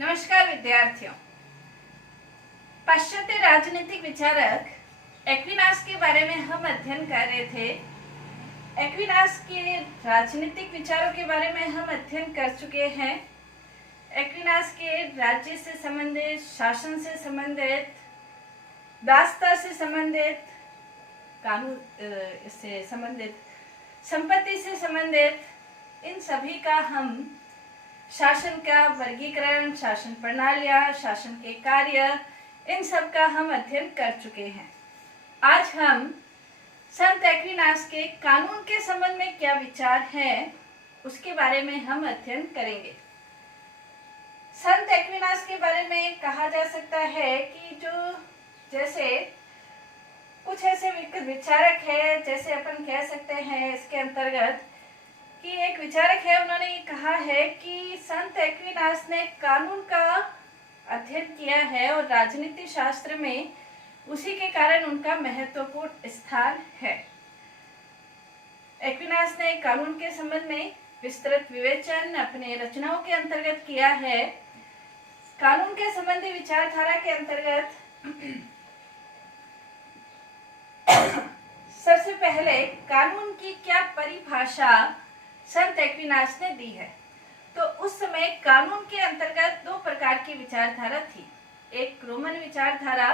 नमस्कार विद्यार्थियों। पाश्चात्य राजनीतिक विचारक एक्विनास के बारे में हम अध्ययन कर रहे थे। एक्विनास के राजनीतिक विचारों के बारे में हम अध्ययन कर चुके हैं। एक्विनास के राज्य से संबंधित, शासन से संबंधित, दासता से संबंधित, कानून से संबंधित, संपत्ति से संबंधित, इन सभी का हम शासन का वर्गीकरण, शासन प्रणालियां, शासन के कार्य, इन सब का हम अध्ययन कर चुके हैं। आज हम संत एक्विनास के कानून के संबंध में क्या विचार है उसके बारे में हम अध्ययन करेंगे। संत एक्विनास के बारे में कहा जा सकता है कि जो जैसे कुछ ऐसे विचारक है, जैसे अपन कह सकते हैं इसके अंतर्गत कि एक विचारक है, उन्होंने ये कहा है कि संत एक्विनास ने कानून का अध्ययन किया है और राजनीति शास्त्र में उसी के कारण उनका महत्वपूर्ण स्थान है। एक्विनास ने कानून के संबंध में विस्तृत विवेचन अपने रचनाओं के अंतर्गत किया है। कानून के संबंधी विचारधारा के अंतर्गत सबसे पहले कानून की क्या परिभाषा संत एक्विनास ने दी है। तो उस समय कानून के अंतर्गत दो प्रकार की विचारधारा थी, एक रोमन विचारधारा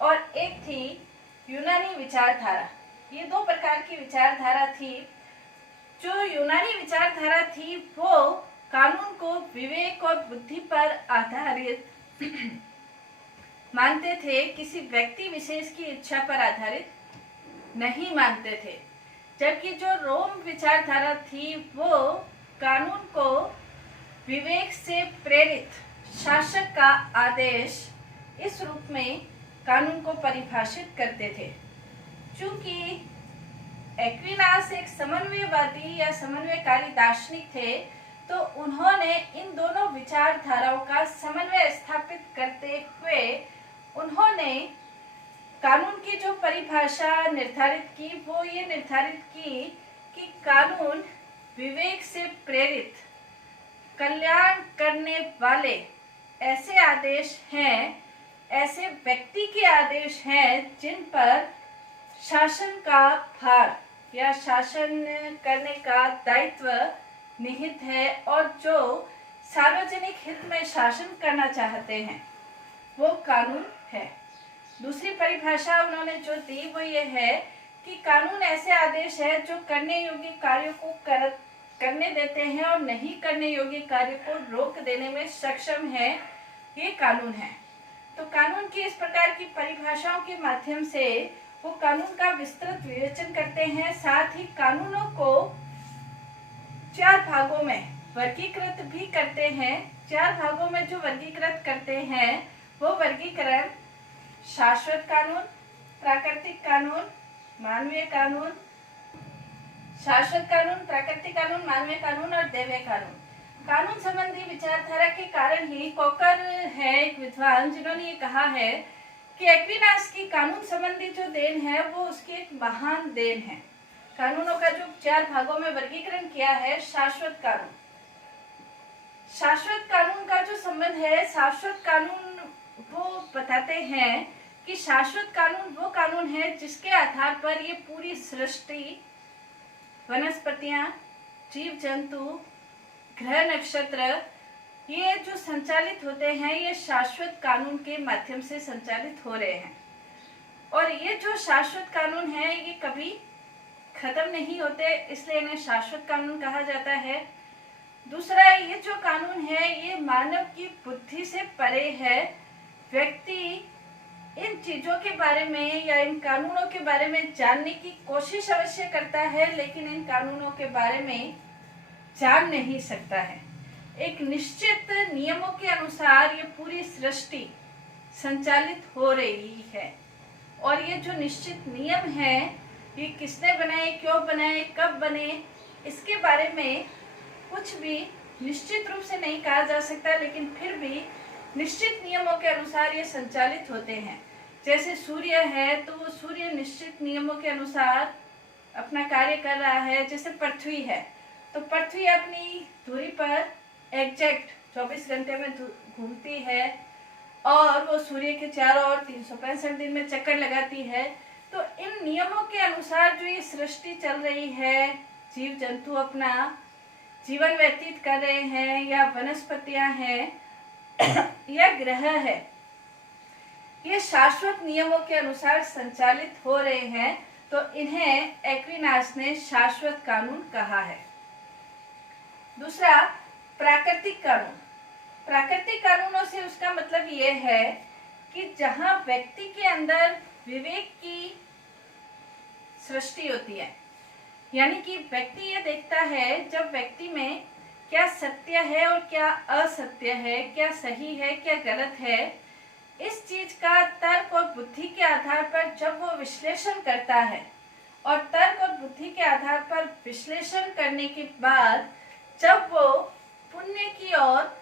और एक थी यूनानी विचारधारा। ये दो प्रकार की विचारधारा थी। जो यूनानी विचारधारा थी वो कानून को विवेक और बुद्धि पर आधारित मानते थे, किसी व्यक्ति विशेष की इच्छा पर आधारित नहीं मानते थे। जबकि जो रोम विचारधारा थी वो कानून को विवेक से प्रेरित शासक का आदेश इस रूप में कानून को परिभाषित करते थे। चूंकि एक्विनास एक समन्वयवादी या समन्वयकारी दार्शनिक थे, तो उन्होंने इन दोनों विचारधाराओं का समन्वय स्थापित करते हुए उन्होंने कानून की जो परिभाषा निर्धारित की वो ये निर्धारित की कि कानून विवेक से प्रेरित कल्याण करने वाले ऐसे आदेश हैं, ऐसे व्यक्ति के आदेश हैं जिन पर शासन का भार या शासन करने का दायित्व निहित है और जो सार्वजनिक हित में शासन करना चाहते हैं वो कानून है। दूसरी परिभाषा उन्होंने जो दी वो ये है कि कानून ऐसे आदेश है जो करने योग्य कार्यों को करने देते हैं और नहीं करने योग्य कार्य को रोक देने में सक्षम है, ये कानून है। तो कानून की इस प्रकार की परिभाषाओं के माध्यम से वो कानून का विस्तृत विवेचन करते हैं। साथ ही कानूनों को चार भागों में वर्गीकृत भी करते हैं। चार भागों में जो वर्गीकृत करते हैं वो वर्गीकरण शाश्वत कानून, प्राकृतिक कानून, मानवीय कानून, शाश्वत कानून, प्राकृतिक कानून, मानवीय कानून और दैवीय कानून। कानून संबंधी विचारधारा के कारण ही कॉकर है एक विद्वान जिन्होंने ये कहा है कि एक्विनास की कानून संबंधी जो देन है वो उसकी एक महान देन है। कानूनों का जो चार भागों में वर्गीकरण किया है, शाश्वत कानून। शाश्वत कानून का जो संबंध है, शाश्वत कानून वो बताते हैं कि शाश्वत कानून वो कानून है जिसके आधार पर ये पूरी सृष्टि, वनस्पतियां, जीव जंतु, ग्रह नक्षत्र, ये जो संचालित होते हैं ये शाश्वत कानून के माध्यम से संचालित हो रहे हैं। और ये जो शाश्वत कानून है ये कभी खत्म नहीं होते, इसलिए इन्हें शाश्वत कानून कहा जाता है। दूसरा, ये जो कानून है ये मानव की बुद्धि से परे है। व्यक्ति इन चीजों के बारे में या इन कानूनों के बारे में जानने की कोशिश अवश्य करता है, लेकिन इन कानूनों के बारे में जान नहीं सकता है। एक निश्चित नियमों के अनुसार ये पूरी सृष्टि संचालित हो रही है और ये जो निश्चित नियम है ये किसने बनाए, क्यों बनाए, कब बने, इसके बारे में कुछ भी निश्चित रूप से नहीं कहा जा सकता, लेकिन फिर भी निश्चित नियमों के अनुसार ये संचालित होते हैं। जैसे सूर्य है तो वो सूर्य निश्चित नियमों के अनुसार अपना कार्य कर रहा है। जैसे पृथ्वी है तो पृथ्वी अपनी धुरी पर एग्जैक्ट 24 घंटे में घूमती है और वो सूर्य के चारों ओर 365 दिन में चक्कर लगाती है। तो इन नियमों के अनुसार जो ये सृष्टि चल रही है, जीव जंतु अपना जीवन व्यतीत कर रहे हैं, या वनस्पतियां हैं या ग्रह है, ये शाश्वत नियमों के अनुसार संचालित हो रहे हैं। तो इन्हें एक्विनास ने शाश्वत कानून कहा है। दूसरा, प्राकृतिक कानून। प्राकृतिक कानूनों से उसका मतलब ये है कि जहां व्यक्ति के अंदर विवेक की सृष्टि होती है, यानी कि व्यक्ति ये देखता है जब व्यक्ति में क्या सत्य है और क्या असत्य है, क्या सही है क्या गलत है, इस चीज का तर्क और बुद्धि के आधार पर जब वो विश्लेषण करता है, और तर्क और बुद्धि के आधार पर विश्लेषण करने के बाद जब वो पुण्य की ओर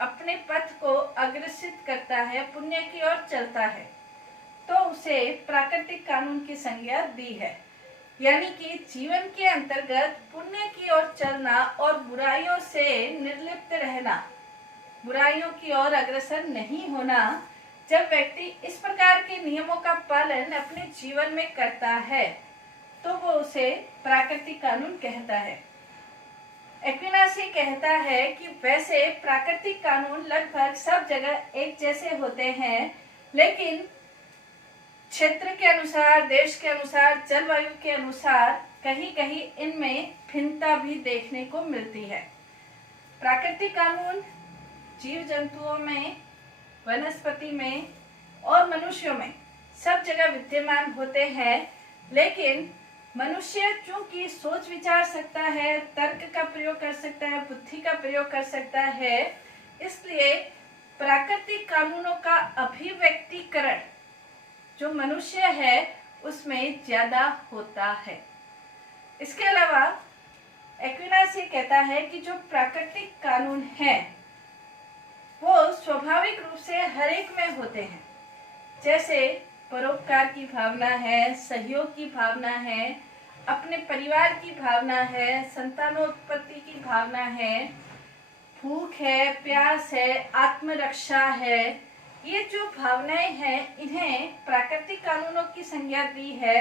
अपने पथ को अग्रसित करता है, पुण्य की ओर चलता है, तो उसे प्राकृतिक कानून की संज्ञा दी है। यानी कि जीवन के अंतर्गत पुण्य की ओर चलना और बुराइयों से निर्लिप्त रहना, बुराइयों की ओर अग्रसर नहीं होना, जब व्यक्ति इस प्रकार के नियमों का पालन अपने जीवन में करता है तो वो उसे प्राकृतिक कानून कहता है। एक्विनास ये कहता है कि वैसे प्राकृतिक कानून लगभग सब जगह एक जैसे होते हैं, लेकिन क्षेत्र के अनुसार, देश के अनुसार, जलवायु के अनुसार कहीं कहीं इनमें भिन्नता भी देखने को मिलती है। प्राकृतिक कानून जीव जंतुओं में, वनस्पति में और मनुष्यों में सब जगह विद्यमान होते हैं, लेकिन मनुष्य चूंकि सोच विचार सकता है, तर्क का प्रयोग कर सकता है, बुद्धि का प्रयोग कर सकता है, इसलिए प्राकृतिक कानूनों का अभिव्यक्तिकरण जो मनुष्य है उसमें ज्यादा होता है। इसके अलावा एक्विनास ये कहता है कि जो प्राकृतिक कानून है वो स्वाभाविक रूप से हर एक में होते हैं। जैसे परोपकार की भावना है, सहयोग की भावना है, अपने परिवार की भावना है, संतानोत्पत्ति की भावना है, भूख है, प्यास है, आत्मरक्षा है, ये जो भावनाएं हैं इन्हें प्राकृतिक कानूनों की संज्ञा दी है।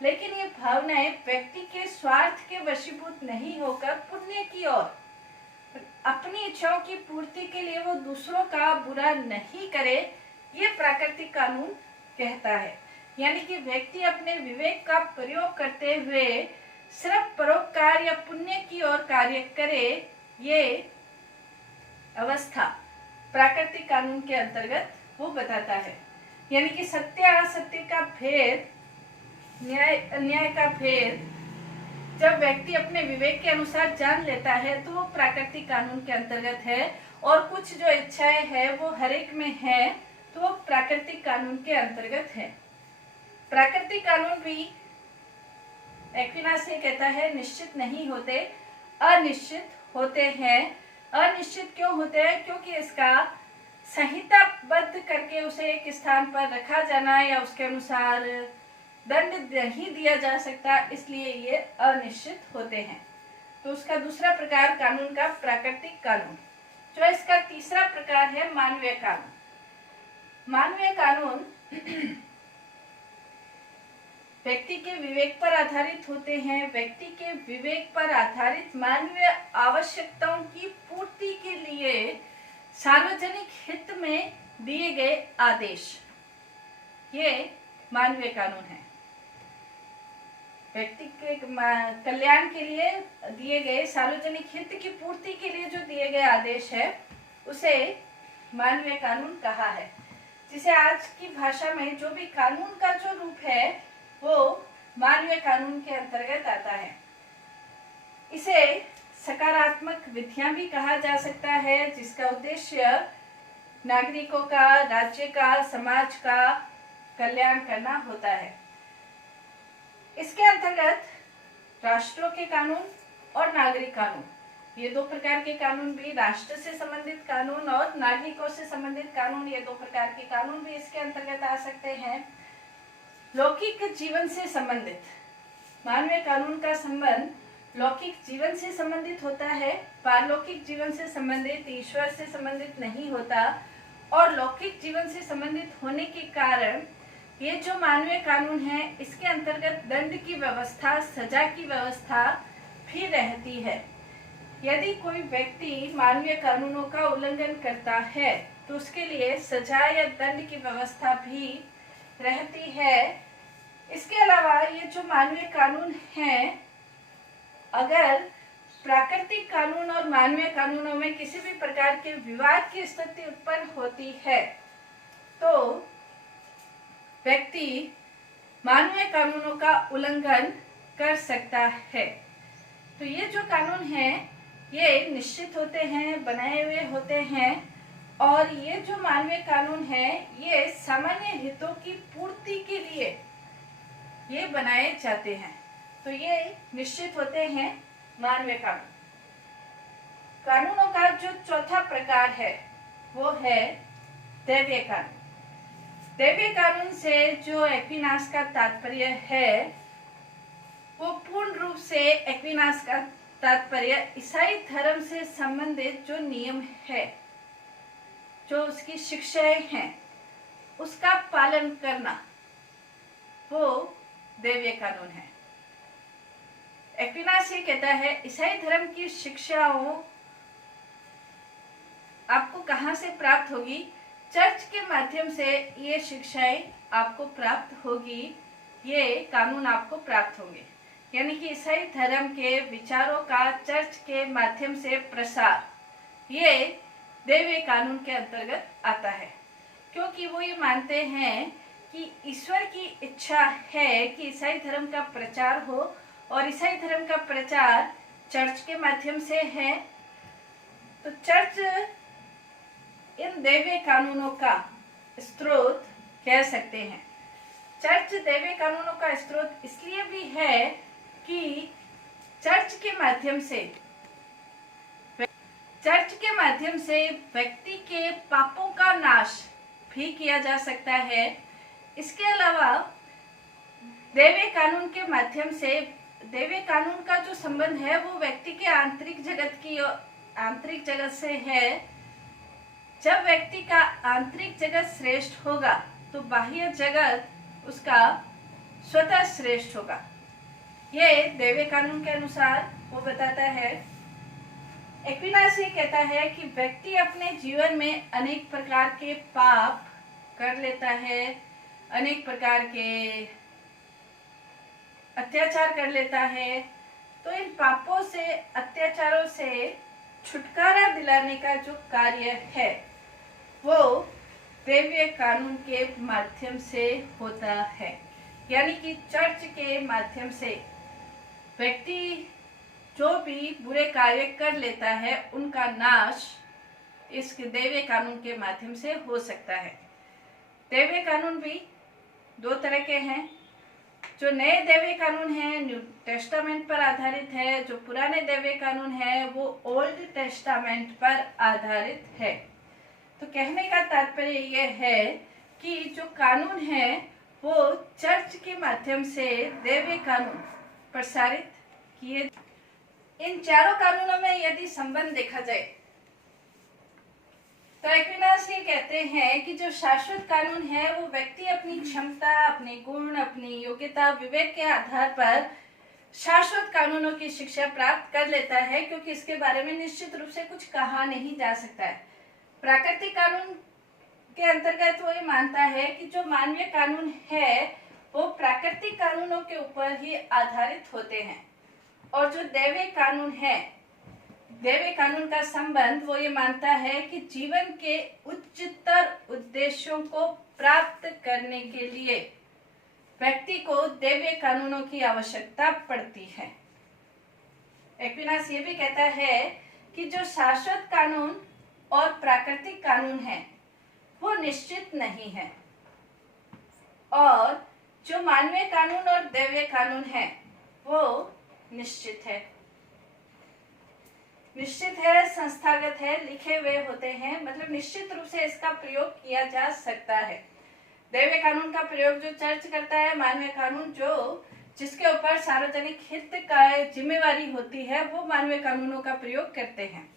लेकिन ये भावनाएं व्यक्ति के स्वार्थ के वशीभूत नहीं होकर पुण्य की ओर, अपनी इच्छाओं की पूर्ति के लिए वो दूसरों का बुरा नहीं करे, ये प्राकृतिक कानून कहता है। यानी कि व्यक्ति अपने विवेक का प्रयोग करते हुए सिर्फ परोपकार या पुण्य की ओर कार्य करे, ये अवस्था प्राकृतिक कानून के अंतर्गत वो बताता है। यानी कि सत्य असत्य का भेद, न्याय अन्याय का भेद जब व्यक्ति अपने विवेक के अनुसार जान लेता है तो वो प्राकृतिक कानून के अंतर्गत है। और कुछ जो इच्छाएं है वो हर एक में है तो वो प्राकृतिक कानून के अंतर्गत है। प्राकृतिक कानून भी एक्विनास ये कहता है निश्चित नहीं होते, अनिश्चित होते हैं। अनिश्चित क्यों होते हैं? क्योंकि इसका संहिताबद्ध करके उसे एक स्थान पर रखा जाना या उसके अनुसार दंड नहीं दिया जा सकता, इसलिए ये अनिश्चित होते हैं। तो उसका दूसरा प्रकार कानून का प्राकृतिक कानून। जो इसका तीसरा प्रकार है मानवीय कानून। मानवीय कानून व्यक्ति के विवेक पर आधारित होते हैं। व्यक्ति के विवेक पर आधारित मानवीय आवश्यकताओं की पूर्ति के लिए सार्वजनिक हित में दिए गए आदेश, ये मानवीय कानून है। व्यक्ति के कल्याण के लिए दिए गए, सार्वजनिक हित की पूर्ति के लिए जो दिए गए आदेश है उसे मानवीय कानून कहा है। जिसे आज की भाषा में जो भी कानून का जो रूप है वो मानवीय कानून के अंतर्गत आता है। इसे सकारात्मक विधियां भी कहा जा सकता है, जिसका उद्देश्य नागरिकों का, राज्य का, समाज का कल्याण करना होता है। इसके अंतर्गत राष्ट्रों के कानून और नागरिक कानून, ये दो प्रकार के कानून भी, राष्ट्र से संबंधित कानून और नागरिकों से संबंधित कानून, ये दो प्रकार के कानून भी इसके अंतर्गत आ सकते हैं। लौकिक जीवन से संबंधित मानवीय कानून का संबंध लौकिक जीवन से संबंधित होता है, पारलौकिक जीवन से संबंधित, ईश्वर से संबंधित नहीं होता। और लौकिक जीवन से संबंधित होने के कारण ये जो मानवीय कानून है इसके अंतर्गत दंड की व्यवस्था, सजा की व्यवस्था भी रहती है। यदि कोई व्यक्ति मानवीय कानूनों का उल्लंघन करता है तो उसके लिए सजा या दंड की व्यवस्था भी रहती है। इसके अलावा ये जो मानवीय कानून हैं, अगर प्राकृतिक कानून और मानवीय कानूनों में किसी भी प्रकार के विवाद की स्थिति उत्पन्न होती है तो व्यक्ति मानवीय कानूनों का उल्लंघन कर सकता है। तो ये जो कानून हैं ये निश्चित होते हैं, बनाए हुए होते हैं, और ये जो मानवीय कानून है ये सामान्य हितों की पूर्ति के लिए ये बनाए जाते हैं। तो ये निश्चित होते हैं मानवीय कानून। कानूनों का जो चौथा प्रकार है वो है दैवीय कानून। दैवीय कानून से जो एक्विनास का तात्पर्य है वो पूर्ण रूप से एक्विनास का तात्पर्य ईसाई धर्म से संबंधित जो नियम है, जो उसकी शिक्षाएं हैं, उसका पालन करना, वो दैवीय कानून है। एक्विनास ये कहता है ईसाई धर्म की शिक्षाओं आपको कहां से प्राप्त होगी? चर्च के माध्यम से ये शिक्षाएं आपको प्राप्त होगी, ये कानून आपको प्राप्त होंगे। यानी कि ईसाई धर्म के विचारों का चर्च के माध्यम से प्रसार, ये दैवीय कानून के अंतर्गत आता है। क्योंकि वो ये मानते हैं कि ईश्वर की इच्छा है कि ईसाई धर्म का प्रचार हो, और ईसाई धर्म का प्रचार चर्च के माध्यम से है। तो चर्च इन दैवीय कानूनों का स्रोत कह सकते हैं। चर्च दैवीय कानूनों का स्रोत इसलिए भी है कि चर्च के माध्यम से व्यक्ति के पापों का नाश भी किया जा सकता है। इसके अलावा दैवीय कानून के माध्यम से दैवीय कानून का जो संबंध है वो व्यक्ति के आंतरिक जगत से है। जब व्यक्ति का आंतरिक जगत श्रेष्ठ होगा तो बाह्य जगत उसका स्वतः श्रेष्ठ होगा। ये दैवीय कानून के अनुसार वो बताता है। एक्विनास ये कहता है कि व्यक्ति अपने जीवन में अनेक प्रकार के पाप कर लेता है, अनेक प्रकार के अत्याचार कर लेता है। तो इन पापों से, अत्याचारों से छुटकारा दिलाने का जो कार्य है वो दैवीय कानून के माध्यम से होता है। यानी कि चर्च के माध्यम से व्यक्ति जो भी बुरे कार्य कर लेता है उनका नाश इस दैवीय कानून के माध्यम से हो सकता है। दैवीय कानून भी दो तरह के हैं। जो नए दैवीय कानून है न्यू टेस्टामेंट पर आधारित है, जो पुराने दैवीय कानून है वो ओल्ड टेस्टामेंट पर आधारित है। तो कहने का तात्पर्य यह है कि जो कानून है वो चर्च के माध्यम से दैवीय कानून प्रसारित किए। इन चारों कानूनों में यदि संबंध देखा जाए तो एक्विनास ये कहते हैं कि जो शाश्वत कानून है वो व्यक्ति अपनी क्षमता, अपने गुण, अपनी योग्यता, विवेक के आधार पर शाश्वत कानूनों की शिक्षा प्राप्त कर लेता है, क्योंकि इसके बारे में निश्चित रूप से कुछ कहा नहीं जा सकता है। प्राकृतिक कानून के अंतर्गत वो ये मानता है कि जो मानवीय कानून है वो प्राकृतिक कानूनों के ऊपर ही आधारित होते हैं, और जो दैवीय कानून है, दैवीय कानून का संबंध वो ये मानता है कि जीवन के उच्चतर उद्देश्यों को प्राप्त करने के लिए व्यक्ति को दैवीय कानूनों की आवश्यकता पड़ती है। एक्विनास ये भी कहता है कि जो शाश्वत कानून और प्राकृतिक कानून है वो निश्चित नहीं है, और जो मानवीय कानून और दैवीय कानून है वो निश्चित है। निश्चित है, संस्थागत है, लिखे हुए होते हैं, मतलब निश्चित रूप से इसका प्रयोग किया जा सकता है। दैवीय कानून का प्रयोग जो चर्च करता है, मानवीय कानून जो जिसके ऊपर सार्वजनिक हित का जिम्मेवारी होती है, वो मानवीय कानूनों का प्रयोग करते हैं।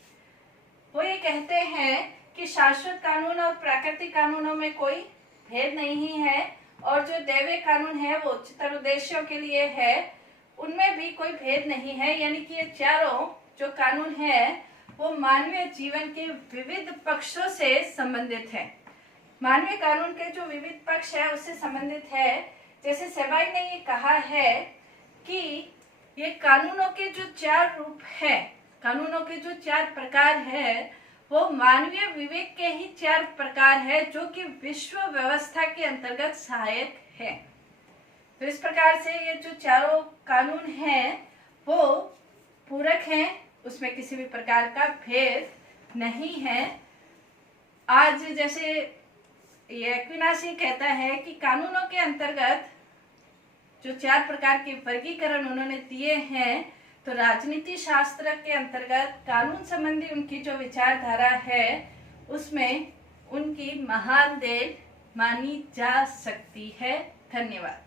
वो ये कहते हैं कि शाश्वत कानून और प्राकृतिक कानूनों में कोई भेद नहीं है, और जो दैवीय कानून है वो उच्चतर उद्देश्यों के लिए है, उनमें भी कोई भेद नहीं है। यानी कि ये चारों जो कानून है वो मानवीय जीवन के विविध पक्षों से संबंधित है। मानवीय कानून के जो विविध पक्ष है उससे संबंधित है। जैसे सेबाई ने ये कहा है कि ये कानूनों के जो 4 रूप है, कानूनों के जो 4 प्रकार है, वो मानवीय विवेक के ही 4 प्रकार है, जो कि विश्व व्यवस्था के अंतर्गत सहायक है। तो इस प्रकार से ये जो चारों कानून हैं वो पूरक हैं, उसमें किसी भी प्रकार का भेद नहीं है। आज जैसे ये एक्विनास ये कहता है कि कानूनों के अंतर्गत जो 4 प्रकार के वर्गीकरण उन्होंने दिए हैं, तो राजनीति शास्त्र के अंतर्गत कानून संबंधी उनकी जो विचारधारा है उसमें उनकी महान देन मानी जा सकती है। धन्यवाद।